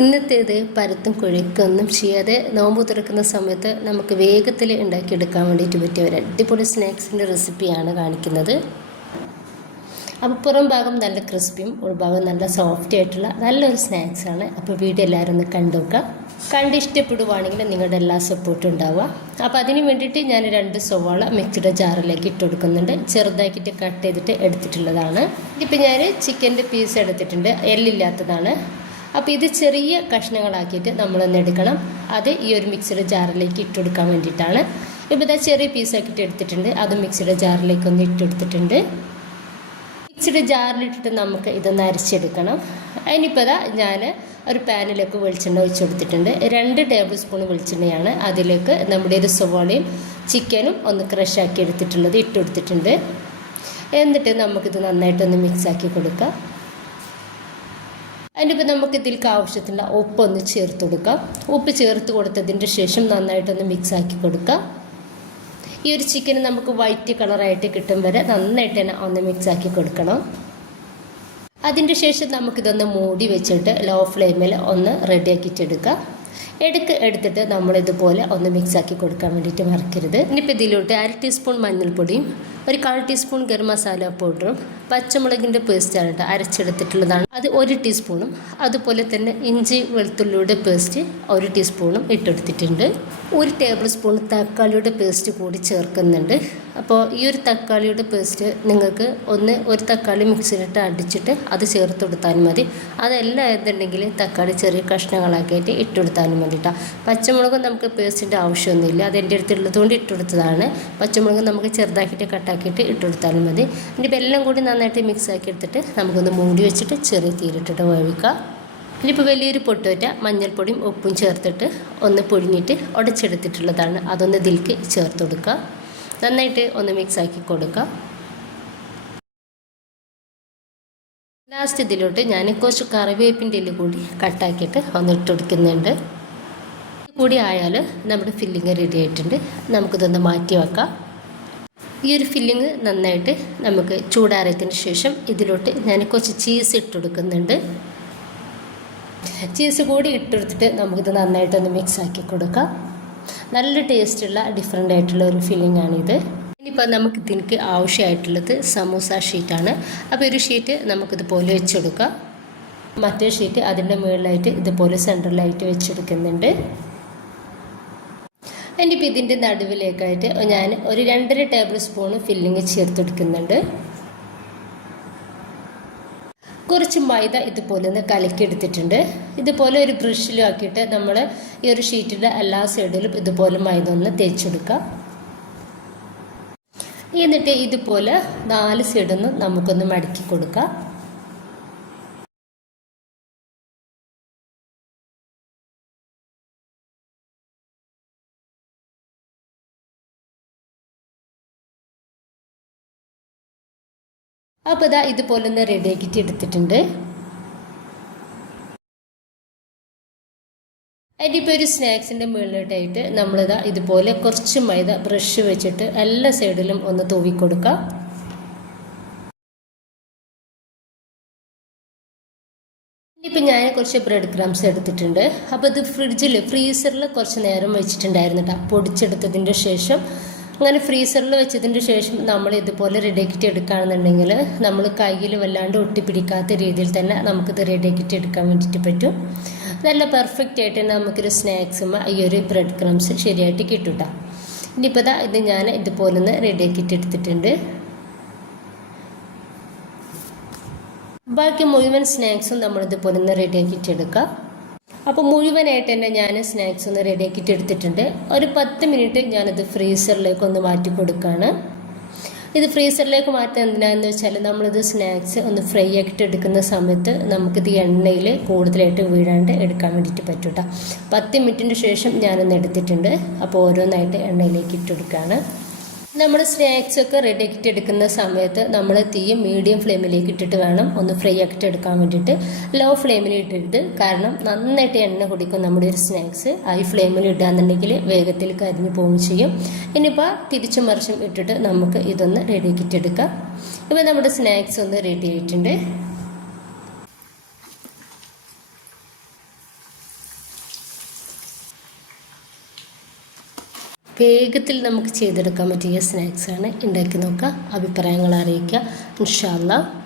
ഇന്നത്തേത് പരത്തും കുഴക്കൊന്നും ചെയ്യാതെ നോമ്പ് തുറക്കുന്ന സമയത്ത് നമുക്ക് വേഗത്തിൽ ഉണ്ടാക്കിയെടുക്കാൻ വേണ്ടിയിട്ട് പറ്റിയ ഒരു അടിപൊളി സ്നാക്സിൻ്റെ റെസിപ്പിയാണ് കാണിക്കുന്നത്. അപ്പോൾ പുറം ഭാഗം നല്ല ക്രിസ്പിയും ഉൾഭാഗം നല്ല സോഫ്റ്റ് ആയിട്ടുള്ള നല്ലൊരു സ്നാക്സാണ്. അപ്പോൾ വീഡിയോ എല്ലാവരും ഒന്ന് കണ്ടു നോക്കുക. കണ്ട് ഇഷ്ടപ്പെടുവാണെങ്കിൽ നിങ്ങളുടെ എല്ലാ സപ്പോർട്ടും ഉണ്ടാവുക. അപ്പോൾ അതിന് വേണ്ടിയിട്ട് ഞാൻ 2 സവാള മിക്സിയുടെ ജാറിലേക്ക് ഇട്ട് കൊടുക്കുന്നുണ്ട്. ചെറുതാക്കിയിട്ട് കട്ട് ചെയ്തിട്ട് എടുത്തിട്ടുള്ളതാണ്. ഇതിപ്പോൾ ഞാൻ ചിക്കൻ്റെ പീസ് എടുത്തിട്ടുണ്ട്, എല്ലില്ലാത്തതാണ്. അപ്പോൾ ഇത് ചെറിയ കഷ്ണങ്ങളാക്കിയിട്ട് നമ്മളൊന്ന് എടുക്കണം. അത് ഈ ഒരു മിക്സിയുടെ ജാറിലേക്ക് ഇട്ട് കൊടുക്കാൻ വേണ്ടിയിട്ടാണ്. ഇപ്പോൾ ഇതാ ചെറിയ പീസാക്കിയിട്ട് എടുത്തിട്ടുണ്ട്, അത് മിക്സിയുടെ ജാറിലേക്ക് ഒന്ന് ഇട്ടെടുത്തിട്ടുണ്ട്. മിക്സിയുടെ ജാറിലിട്ടിട്ട് നമുക്ക് ഇതൊന്ന് അരച്ചെടുക്കണം. അതിനിപ്പോൾ ഇതാ ഞാൻ ഒരു പാനിലേക്ക് വെളിച്ചെണ്ണ ഒഴിച്ച് കൊടുത്തിട്ടുണ്ട്. 2 ടേബിൾ സ്പൂൺ വെളിച്ചെണ്ണയാണ്. അതിലേക്ക് നമ്മുടെ ഒരു സവാളയും ചിക്കനും ഒന്ന് ക്രഷാക്കി എടുത്തിട്ടുള്ളത് ഇട്ട് കൊടുത്തിട്ടുണ്ട്. എന്നിട്ട് നമുക്കിത് നന്നായിട്ടൊന്ന് മിക്സാക്കി കൊടുക്കാം. അതിനിപ്പോൾ നമുക്ക് ഇതിലേക്ക് ആവശ്യത്തിനുള്ള ഉപ്പൊന്ന് ചേർത്ത് കൊടുക്കാം. ഉപ്പ് ചേർത്ത് കൊടുത്തതിൻ്റെ ശേഷം നന്നായിട്ടൊന്ന് മിക്സാക്കി കൊടുക്കാം. ഈ ഒരു ചിക്കൻ നമുക്ക് വൈറ്റ് കളറായിട്ട് കിട്ടും വരെ നന്നായിട്ട് തന്നെ ഒന്ന് മിക്സാക്കി കൊടുക്കണം. അതിൻ്റെ ശേഷം നമുക്കിതൊന്ന് മൂടി വെച്ചിട്ട് ലോ ഫ്ലെയിമിൽ ഒന്ന് റെഡിയാക്കിയിട്ടെടുക്കാം. എടുത്തിട്ട് നമ്മളിതുപോലെ ഒന്ന് മിക്സാക്കി കൊടുക്കാൻ വേണ്ടിയിട്ട് മറക്കരുത്. ഇനിയിപ്പോൾ ഇതിലോട്ട് 1/2 ടീസ്പൂൺ മഞ്ഞൾപ്പൊടിയും 1/4 ടീസ്പൂൺ ഗരം മസാല പൗഡറും പച്ചമുളകിൻ്റെ പേസ്റ്റാണ് അരച്ചെടുത്തിട്ടുള്ളതാണ്, അത് 1 ടീസ്പൂണും അതുപോലെ തന്നെ ഇഞ്ചി വെളുത്തുള്ളിയുടെ പേസ്റ്റ് 1 ടീസ്പൂണും ഇട്ടെടുത്തിട്ടുണ്ട്. 1 ടേബിൾ സ്പൂൺ തക്കാളിയുടെ പേസ്റ്റ് കൂടി ചേർക്കുന്നുണ്ട്. അപ്പോൾ ഈ ഒരു തക്കാളിയുടെ പേസ്റ്റ് നിങ്ങൾക്ക് ഒരു തക്കാളി മിക്സിയിലിട്ട് അടിച്ചിട്ട് അത് ചേർത്ത് കൊടുത്താലും മതി. അതല്ല എന്നുണ്ടെങ്കിൽ തക്കാളി ചെറിയ കഷ്ണങ്ങളാക്കിയിട്ട് ഇട്ടുകൊടുത്താലും മതിട്ടാണ്. പച്ചമുളകും നമുക്ക് പേസ്റ്റിൻ്റെ ആവശ്യമൊന്നുമില്ല, അത് എൻ്റെ അടുത്തുള്ളതുകൊണ്ട് ഇട്ടുകൊടുത്തതാണ്. പച്ചമുളക് നമുക്ക് ചെറുതാക്കിയിട്ട് കട്ടാക്കിയിട്ട് ഇട്ടുകൊടുത്താലും മതി. ഇനിയിപ്പോൾ എല്ലാം കൂടി നന്നായിട്ട് മിക്സ് ആക്കി എടുത്തിട്ട് നമുക്കൊന്ന് മൂടി വെച്ചിട്ട് ചെറിയ തീയിലിട്ടിട്ട് വേവിക്കാം. ഇനിയിപ്പോൾ വലിയൊരു പൊട്ടുവറ്റ മഞ്ഞൾപ്പൊടിയും ഉപ്പും ചേർത്തിട്ട് ഒന്ന് പൊടിഞ്ഞിട്ട് ഉടച്ചെടുത്തിട്ടുള്ളതാണ്, അതൊന്ന് ഇതിലേക്ക് ചേർത്ത് കൊടുക്കുക. നന്നായിട്ട് ഒന്ന് മിക്സാക്കി കൊടുക്കുക. ലാസ്റ്റ് ഇതിലോട്ട് ഞാൻ കുറച്ച് കറിവേപ്പിൻ്റെ ഇല കൂടി കട്ടാക്കിയിട്ട് ഒന്ന് ഇട്ട് കൊടുക്കുന്നുണ്ട്. കൂടി ആയാൽ നമ്മുടെ ഫില്ലിങ് റെഡി ആയിട്ടുണ്ട്. നമുക്കിതൊന്ന് മാറ്റി വെക്കാം. ഈ ഒരു ഫില്ലിങ് നന്നായിട്ട് നമുക്ക് ചൂടാറിയതിന് ശേഷം ഇതിലോട്ട് ഞാൻ കുറച്ച് ചീസ് ഇട്ട് കൊടുക്കുന്നുണ്ട്. ചീസ് കൂടി ഇട്ടെടുത്തിട്ട് നമുക്കിത് നന്നായിട്ടൊന്ന് മിക്സാക്കി കൊടുക്കാം. നല്ല ടേസ്റ്റുള്ള ഡിഫറെൻ്റ് ആയിട്ടുള്ള ഒരു ഫില്ലിംഗ് ആണിത്. ഇനിയിപ്പോൾ നമുക്ക് ഇതിലേക്ക് ആവശ്യമായിട്ടുള്ളത് സമൂസ ഷീറ്റാണ്. അപ്പോൾ ഒരു ഷീറ്റ് നമുക്കിതുപോലെ വെച്ചെടുക്കാം. മറ്റേ ഷീറ്റ് അതിൻ്റെ മുകളിലായിട്ട് ഇതുപോലെ സെൻറ്ററിലായിട്ട് വെച്ചെടുക്കുന്നുണ്ട്. ഇനിയിപ്പോൾ ഇതിൻ്റെ നടുവിലേക്കായിട്ട് ഞാൻ ഒരു 2.5 ടേബിൾ സ്പൂൺ ഫില്ലിങ് ചേർത്തെടുക്കുന്നുണ്ട്. കുറച്ച് മൈദ ഇതുപോലെ ഒന്ന് കലക്കിയെടുത്തിട്ടുണ്ട്. ഇതുപോലെ ഒരു ബ്രഷിലും ആക്കിയിട്ട് നമ്മൾ ഈ ഒരു ഷീറ്റിൻ്റെ എല്ലാ സൈഡിലും ഇതുപോലെ മൈദ ഒന്ന് തേച്ചെടുക്കാം. എന്നിട്ട് ഇതുപോലെ 4 സൈഡൊന്ന് നമുക്കൊന്ന് മടക്കി കൊടുക്കാം. അപ്പോൾ ഇതാ ഇതുപോലെ ഒന്ന് റെഡിയാക്കിയിട്ട് എടുത്തിട്ടുണ്ട്. അതിനിപ്പോൾ ഒരു സ്നാക്സിൻ്റെ മുകളിലോട്ടായിട്ട് നമ്മളിതാ ഇതുപോലെ കുറച്ച് മൈദ ബ്രഷ് വെച്ചിട്ട് എല്ലാ സൈഡിലും ഒന്ന് തൂവി കൊടുക്കാം. ഇനിയിപ്പോൾ ഞാൻ കുറച്ച് ബ്രെഡ് ക്രംസ് എടുത്തിട്ടുണ്ട്. അപ്പോൾ ഇത് ഫ്രീസറിൽ കുറച്ച് നേരം വെച്ചിട്ടുണ്ടായിരുന്നു കേട്ടോ. പൊടിച്ചെടുത്തതിൻ്റെ ശേഷം അങ്ങനെ ഫ്രീസറിൽ വെച്ചതിൻ്റെ ശേഷം നമ്മൾ ഇതുപോലെ റെഡിയാക്കിയിട്ട് എടുക്കുകയാണെന്നുണ്ടെങ്കിൽ നമ്മൾ കയ്യിൽ വല്ലാണ്ട് ഒട്ടിപ്പിടിക്കാത്ത രീതിയിൽ തന്നെ നമുക്കിത് റെഡിയാക്കിയിട്ട് എടുക്കാൻ വേണ്ടിയിട്ട് പറ്റും. നല്ല പെർഫെക്റ്റ് ആയിട്ട് നമുക്കൊരു സ്നാക്സും ഈ ഒരു ബ്രെഡ് ക്രംസ് ശരിയായിട്ട് കിട്ടും. ഇനിയിപ്പോൾ ഇത് ഞാൻ ഇതുപോലെ ഒന്ന് റെഡിയാക്കിയിട്ട് എടുത്തിട്ടുണ്ട്. ബാക്കി മുഴുവൻ സ്നാക്സും നമ്മളിതുപോലെ ഒന്ന് റെഡിയാക്കിയിട്ട് എടുക്കാം. അപ്പോൾ മുഴുവനായിട്ട് തന്നെ ഞാൻ സ്നാക്സ് ഒന്ന് റെഡിയാക്കിയിട്ട് എടുത്തിട്ടുണ്ട്. ഒരു 10 മിനിറ്റ് ഞാനത് ഫ്രീസറിലേക്ക് ഒന്ന് മാറ്റി കൊടുക്കുകയാണ്. ഇത് ഫ്രീസറിലേക്ക് മാറ്റാൻ എന്തിനാണെന്ന് വെച്ചാൽ നമ്മളിത് സ്നാക്സ് ഒന്ന് ഫ്രൈ ആക്കിയിട്ട് എടുക്കുന്ന സമയത്ത് നമുക്കിത് എണ്ണയിൽ കൂടുതലായിട്ട് വീഴാണ്ട് എടുക്കാൻ വേണ്ടിയിട്ട് പറ്റും കേട്ടോ. 10 മിനിറ്റിന് ശേഷം ഞാനൊന്ന് എടുത്തിട്ടുണ്ട്. അപ്പോൾ ഓരോന്നായിട്ട് എണ്ണയിലേക്ക് ഇട്ടെടുക്കുകയാണ്. നമ്മൾ സ്നാക്സൊക്കെ റെഡിയാക്കിയിട്ട് എടുക്കുന്ന സമയത്ത് നമ്മൾ തീ മീഡിയം ഫ്ലെയിമിലേക്ക് ഇട്ടിട്ട് വേണം ഒന്ന് ഫ്രൈ ആക്കിയിട്ട് എടുക്കാൻ വേണ്ടിയിട്ട്. ലോ ഫ്ലെയിമിൽ ഇട്ടിട്ട്, കാരണം നന്നായിട്ട് എണ്ണ കുടിക്കും നമ്മുടെ ഒരു സ്നാക്സ്. ഹൈ ഫ്ലെയിമിൽ ഇടുകയാണെന്നുണ്ടെങ്കിൽ വേഗത്തിൽ കരിഞ്ഞു പോവുകയും ചെയ്യും. ഇനിയിപ്പോൾ തിരിച്ചും മറിച്ചും ഇട്ടിട്ട് നമുക്ക് ഇതൊന്ന് റെഡിയാക്കിയിട്ട് എടുക്കാം. ഇപ്പോൾ നമ്മുടെ സ്നാക്സ് ഒന്ന് റെഡി ആയിട്ടുണ്ട്. വേഗത്തിൽ നമുക്ക് ചെയ്തെടുക്കാൻ പറ്റിയ സ്നാക്സാണ്. ഉണ്ടാക്കി നോക്കുക, അഭിപ്രായങ്ങൾ അറിയിക്കുക. ഇൻഷാ അല്ലാഹ്.